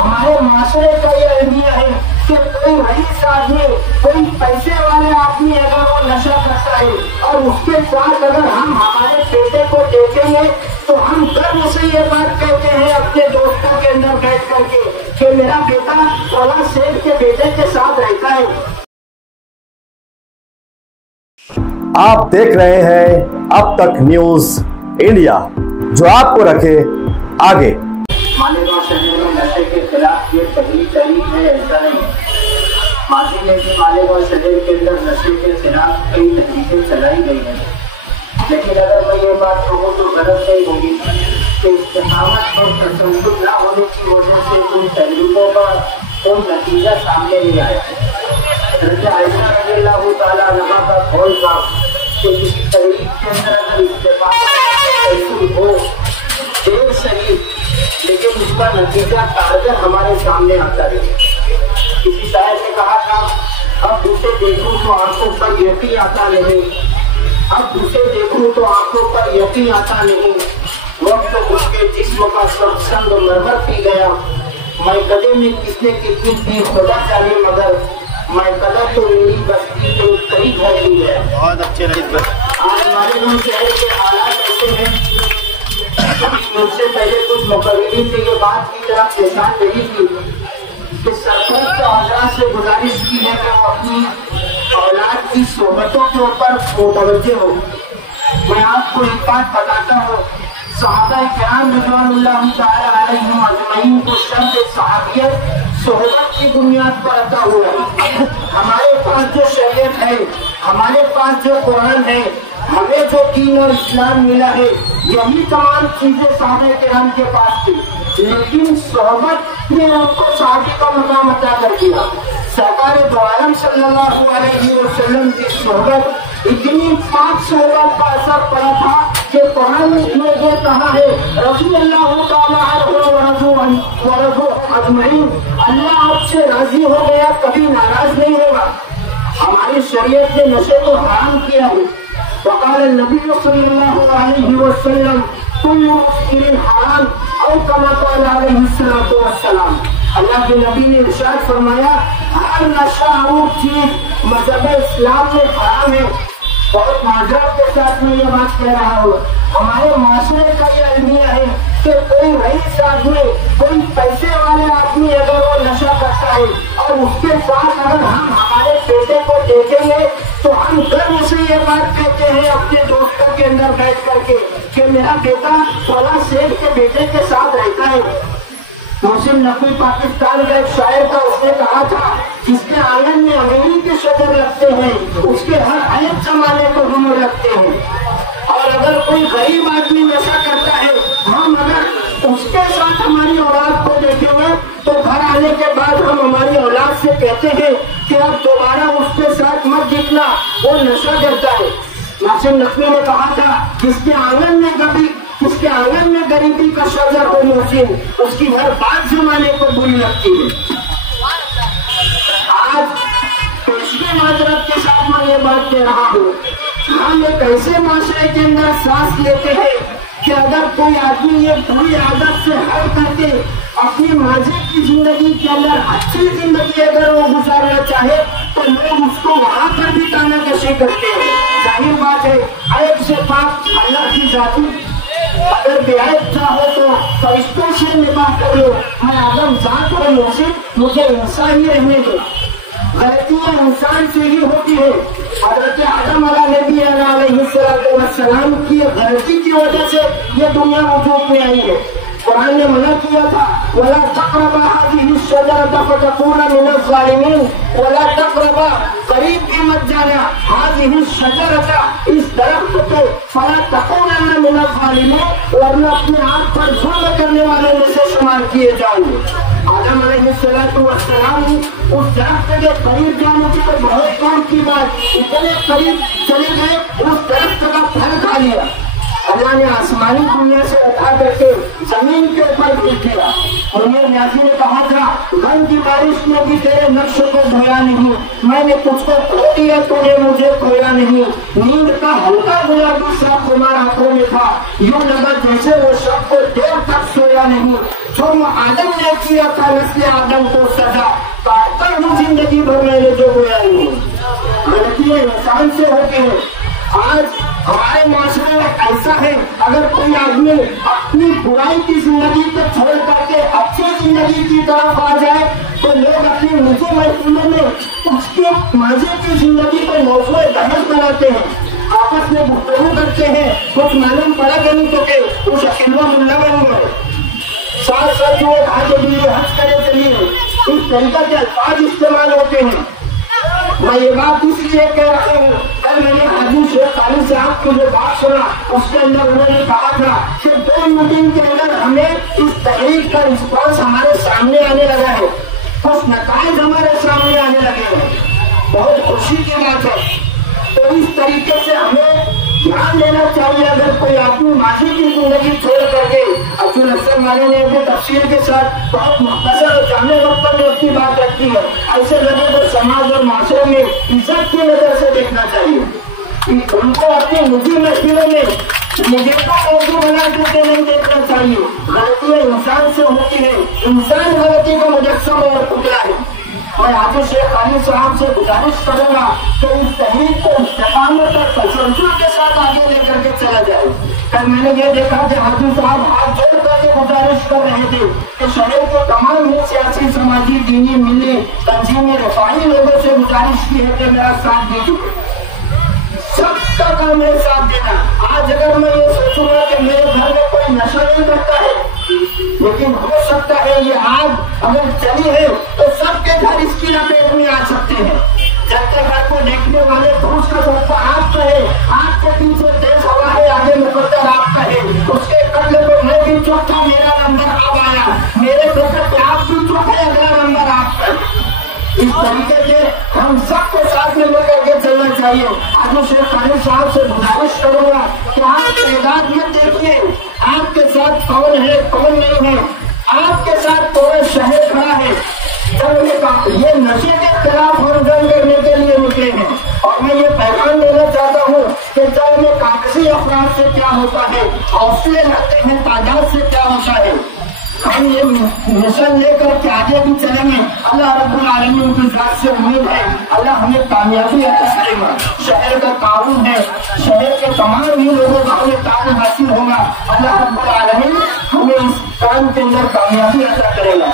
हमारे माशरे का ये अलमिया है कि कोई रईस आदमी, कोई पैसे वाले आदमी अगर वो नशा करता है और उसके साथ अगर हम हमारे बेटे को देखेंगे तो हम गर्व से ये बात कहते हैं अपने दोस्तों के अंदर बैठ करके कि मेरा बेटा फलां सेठ के बेटे के साथ रहता है। आप देख रहे हैं अब तक न्यूज इंडिया, जो आपको रखे आगे। मालेगांव शहर में नशे के खिलाफ ये पहली तहरीक है, ऐसा नहीं। माजी में भी मालेगांव शहर के अंदर नशे के खिलाफ कई तहरीकें चलाई गई हैं, लेकिन अगर मैं ये बात कहूँ तो गलत नहीं होगी कि इस्तेकामत और तसल्लुत न होने की वजह से उन तहरीकों का कोई नतीजा सामने नहीं आया। का खोल था कि किसी तहरीक के अंदर अगर इस्तेकामत हो देर सही, लेकिन उसका नतीजा कारगर हमारे सामने आता है। किसी शायर ने कहा था, अब उसे देखूं तो आंखों पर यकीन आता नहीं, अब उसे देखूं तो आंखों पर यकीन आता नहीं। वक्त तो उसके जिस्म का सब संग मरमर पी गया। मैं कदे में किसने कितनी थी खुदा जाने, मगर मैं कदर तो मेरी बस्ती के करीब है ही है। बहुत अच्छे आज मालेगांव शहर के हालात ऐसे हैं। मुझसे पहले कुछ मुकर्रिरीन से ये बात की तरफ पहचान रही थी कि सरकार के हजरात से गुजारिश की है कि वो अपनी औलाद की सोहबतों के ऊपर मुतवज्जे हो। मैं आपको एक बात बताता हूँ, सहाबा किराम रिज़वानुल्लाह तआला अलैहिम अजमईन को शर्त सहाबियत सोहबत की बुनियाद पर अता हुआ है। हमारे पास जो शरीयत है, हमारे पास जो कुरान है, हमें जो दीन और इस्लाम मिला है, यही तमाम चीजें सहाबा किराम के पास थी, लेकिन सोहबत ने उनको सहाबी का मकाम अता कर दिया। सरकार दो आलम सल्लल्लाहु अलैहि वसल्लम की सोहबत इतनी पाक सोहबत का असर पड़ा था कि कुरान में ये कहा है, रज़ी अल्लाहु तआला अन्हु व रज़ू अजमईन, अल्लाह आपसे राजी हो गया, कभी नाराज नहीं होगा। हमारी शरीयत ने नशे को हराम किया है। वक़ाल नबी सल्लल्लाहु अलैहि वसल्लम कुल्लु मुस्किरिन हराम औ कमा क़ाल अलैहि सल्लतु वस्सलाम। अल्लाह के नबी ने इरशाद फरमाया, हर नशा और चीज मज़हब इस्लाम में हराम है। बहुत माजरत के साथ में ये बात कह रहा हूँ। हमारे माशरे का ये अलमिया है कि कोई रईस आदमी, कोई पैसे वाले आदमी अगर वो नशा करता है और उसके साथ अगर हम हमारे बेटे को देखेंगे तो हम गर्व से ये बात कहते हैं अपने दोस्तों के अंदर बैठ करके कि मेरा बेटा फलां सेठ के बेटे के साथ रहता है। मोहसिन नकवी पाकिस्तान का एक शायर था, उसने कहा था, जिसके आंगन में अमेरी के शजर लगते हैं उसके हर ऐप जमाने को हम रखते हैं। और अगर कोई गरीब आदमी नशा करता है, हम अगर उसके साथ हमारी औलाद को देखेंगे तो घर आने के बाद हम हमारी औलाद से कहते हैं कि अब दोबारा उसके साथ मत दिखना, वो नशा करता है। मोहसिन नकवी ने कहा था, जिसके आंगन में गरीबी का शजर हो मोहसिन, उसकी हर बात जमाने को बुरी लगती है। आज पेशगी माजरत के साथ मैं ये बात कह रहा हूँ, हम एक ऐसे माशरे के अंदर सांस लेते हैं कि अगर कोई आदमी ये बुरी आदत से हट करके अपनी माजी की जिंदगी के अंदर अच्छी जिंदगी अगर वो गुजारना चाहे तो लोग उसको वहां पर भी तानाकशी करते हैं। जाहिर बात है, ऐब से पाक अल्लाह की जाती, अगर बेअयब चाहो तो फरिश्तों से निकाह कर लो, मैं आदम जात और मोहसिन, मुझे इंसान ही रहने दो। गलतियां इंसान से ही होती है। हज़रत आदम अलैहिस्सलाम की गलती की वजह से ये दुनिया वजूद में आई है। कुरान ने मना किया था, वला तक़रबा हाज़िहि शजरता फतकूना मिनज़ ज़ालिमीन, वला तक़रबा, करीब भी मत जाना, हाज़िहि शजरता, इस दरख्त पे, फला तकूना मिनज़ ज़ालिमीन, वरना अपने आप पर जुल्म करने वालों में से शुमार किए जाओगे। आदम अलैहिस्सलाम उस दरख्त के करीब जाने की तो बहुत कम की बात, इतने करीब चले गए, उस दरख्त का फल खा लिया। अल्लाह ने आसमानी दुनिया से उठा करके जमीन के ऊपर भेज दिया। मुनीर न्याजी ने कहा था, गम की बारिश में भी तेरे नक्श को धोया नहीं, मैंने तुझको खो दिया, तूने मुझे खोया नहीं। नींद का हल्का गुलाबी सा खुमार आंखों में था, यूं लगा जैसे वो शब को देर तक सोया नहीं। जुर्म आदम ने किया था, नस्ल आदम को सजा, काटता हूँ जिंदगी भर मैंने जो बोया नहीं। गलतियां इंसान से होती है। आज हमारे माशरे में ऐसा है, अगर कोई आदमी अपनी बुराई की जिंदगी को छोड़ करके अच्छी जिंदगी की तरफ आ जाए तो लोग अपनी निजी महफिलों में उसके मजे की जिंदगी को मौजूद बहस बनाते हैं, आपस में गुफ्तगू करते हैं। कुछ मालूम पड़ा नहीं तो के उस अकेला मुल्ला बन गए। साथ साथ वो आगे भी हंस करे चलिए, इस तरीका के अल्फाज इस्तेमाल होते हैं। मैं ये बात इसलिए कह रहा हूँ, कल मैंने हाजी शेख काली साहब की जो बात सुना, उसके अंदर उन्होंने कहा था कि 2 मीटिंग के अंदर हमें इस तहरीक का रिस्पॉन्स हमारे सामने आने लगा है, कुछ नताइज हमारे सामने आने लगे हैं, बहुत खुशी की बात है। तो इस तरीके से हमें ध्यान देना चाहिए। अगर कोई आदमी माजी की जिंदगी छोड़ करके, अब्दुल हसन वाले ने अपने तफसीर के साथ बहुत मुख्तसर और जामे वक्त में अपनी बात रखी है, ऐसे लोगों को समाज और माशरे में इज्जत की नजर से देखना चाहिए। उनको अपनी निजी महफिलों में निजी का मौजू बना करके नहीं देखना चाहिए। गलतियां इंसान से होती है, इंसान गलती का मुजस्सम और पुतला है। मैं हाजी शेख काली साहब से गुजारिश करूंगा कि इस तहरीक को इस्तेकामत और तसल्सल के साथ आगे लेकर के चला जाए। कल मैंने ये देखा कि हाजी साहब हाथ जोड़ करके गुजारिश कर रहे थे कि शहर के तमाम ही सियासी, समाजी, दीनी, मिली, तंजीमी, रफाई लोगों से गुजारिश की है कि मेरा साथ दीजिए। सबका काम है साथ देना। आज अगर मैं ये सोचूंगा कि मेरे घर में कोई नशा नहीं करता है, लेकिन हो सकता है ये आग अगर चली है तो सबके घर इसकी लपेट में आ सकते हैं। जबकि घर को देखने वाले धूस का धोखा आपका है, आपके पीछे तेज हवा है, आगे मुकद्दर आपका है। उसके कत्ल को मैं भी चुप था, मेरा नंबर अब आया, मेरे बेटे आप भी चुप है, अगला नंबर आपका। इस तरीके से हम सबको साथ में लेकर के चलना चाहिए। आज शेख काली साहब से गुजारिश करूंगा कि आप तादाद में देखिए, आपके साथ कौन है कौन नहीं है, आपके साथ कौन शहर खड़ा है। ये नशे के खिलाफ हम जंग करने के लिए निकले हैं और मैं ये पैगाम देना चाहता हूँ कि जंग में कागजी अफराद से क्या होता है, हौसले लगते हैं तादाद से क्या होता है। हम ये मिशन लेकर के आगे भी चलेंगे। अल्लाह रब्बुल आलमीन की जात से उम्मीद है अल्लाह हमें कामयाबी अता करेगा। शहर का कानून है, शहर के तमाम ही लोगों का हमें काम हासिल होगा। अल्लाह रब्बुल आलमीन हमें इस काम के अंदर कामयाबी अता करेगा।